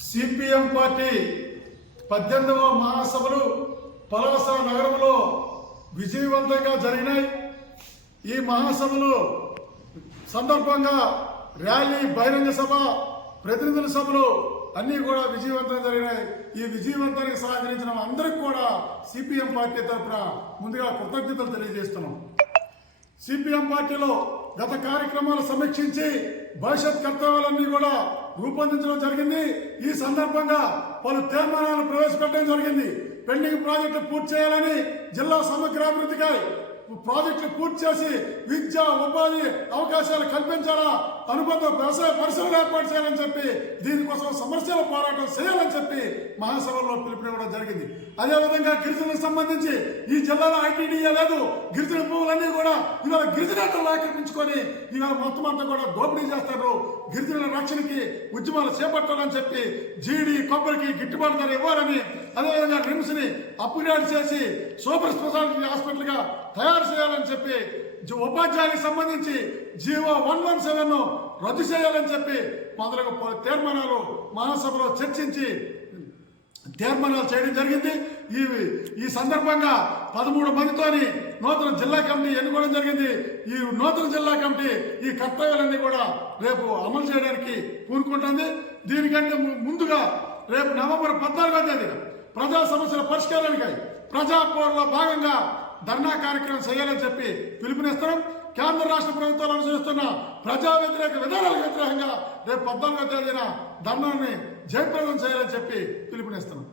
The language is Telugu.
సిపిఎం పార్టీ 18వ మహాసభలు పలాస నగరంలో విజయవంతంగా జరిగినాయి. ఈ మహాసభలు సందర్భంగా ర్యాలీ, బహిరంగ సభ, ప్రతినిధుల సభలు అన్నీ కూడా విజయవంతంగా జరిగినాయి. ఈ విజయవంతానికి సహకరించిన అందరికీ కూడా సిపిఎం పార్టీ తరఫున ముందుగా కృతజ్ఞతలు తెలియజేస్తున్నాం. సిపిఎం పార్టీలో గత కార్యక్రమాలు సమీక్షించి భవిష్యత్ కర్తవ్యాలన్నీ కూడా రూపొందించడం జరిగింది. ఈ సందర్భంగా పలు తీర్మానాలు ప్రవేశపెట్టడం జరిగింది. పెండింగ్ ప్రాజెక్టులు పూర్తి చేయాలని, జిల్లా సమగ్రాభివృద్ధికై ప్రాజెక్టులు పూర్తి చేసి విద్య, ఉపాధి అవకాశాలు కల్పించాలా, అనుబంధ వ్యవసాయ పరిశ్రమలు ఏర్పాటు చేయాలని చెప్పి, దీనికోసం సమస్యల పోరాటం చేయాలని చెప్పి మహాసభల్లో పిలుపునివ్వడం జరిగింది. అదేవిధంగా గిరిజనులకు సంబంధించి ఈ జిల్లాలో ఐటీడీఏ లేదు. గిరిజన భూములన్నీ కూడా ఇవాళ గిరిజనేతలు ఆక్రమించుకొని ఇవాళ మొత్తం అంతా కూడా దోపిడీ చేస్తారు. గిరిజనుల రక్షణకి ఉద్యమాలు చేపట్టాలని చెప్పి జీడీ కొబ్బరికి గిట్టుబాటు ధర ఇవ్వాలని, అదేవిధంగా రిమ్స్ ని అప్గ్రేడ్ చేసి సూపర్ స్పెషాలిటీ హాస్పిటల్ గా తయారు చేయాలని చెప్పి, ఉపాధ్యాయులకు సంబంధించి జీవో 117 రద్దు చేయాలని చెప్పి మొదలగు తీర్మానాలు మహాసభలో చర్చించి తీర్మానాలు చేయడం జరిగింది. ఈ సందర్భంగా 13 మందితోని నూతన జిల్లా కమిటీ ఎన్నుకోవడం జరిగింది. ఈ నూతన జిల్లా కమిటీ ఈ కర్తవ్యాలన్నీ కూడా రేపు అమలు చేయడానికి పూనుకుంటుంది. దీనికంటే ముందుగా రేపు నవంబర్ 14వ తేదీన ప్రజా సమస్యల పరిష్కారానికై ప్రజాపోరులో భాగంగా ధర్నా కార్యక్రమం చేయాలని చెప్పి పిలుపునిస్తున్నాం. కేంద్ర రాష్ట్ర ప్రభుత్వాలు అనుసరిస్తున్న ప్రజా వ్యతిరేక విధానాలకు వ్యతిరేకంగా రేపు 14వ తేదీన ధర్నాన్ని జయప్రదం చేయాలని చెప్పి పిలుపునిస్తున్నాం.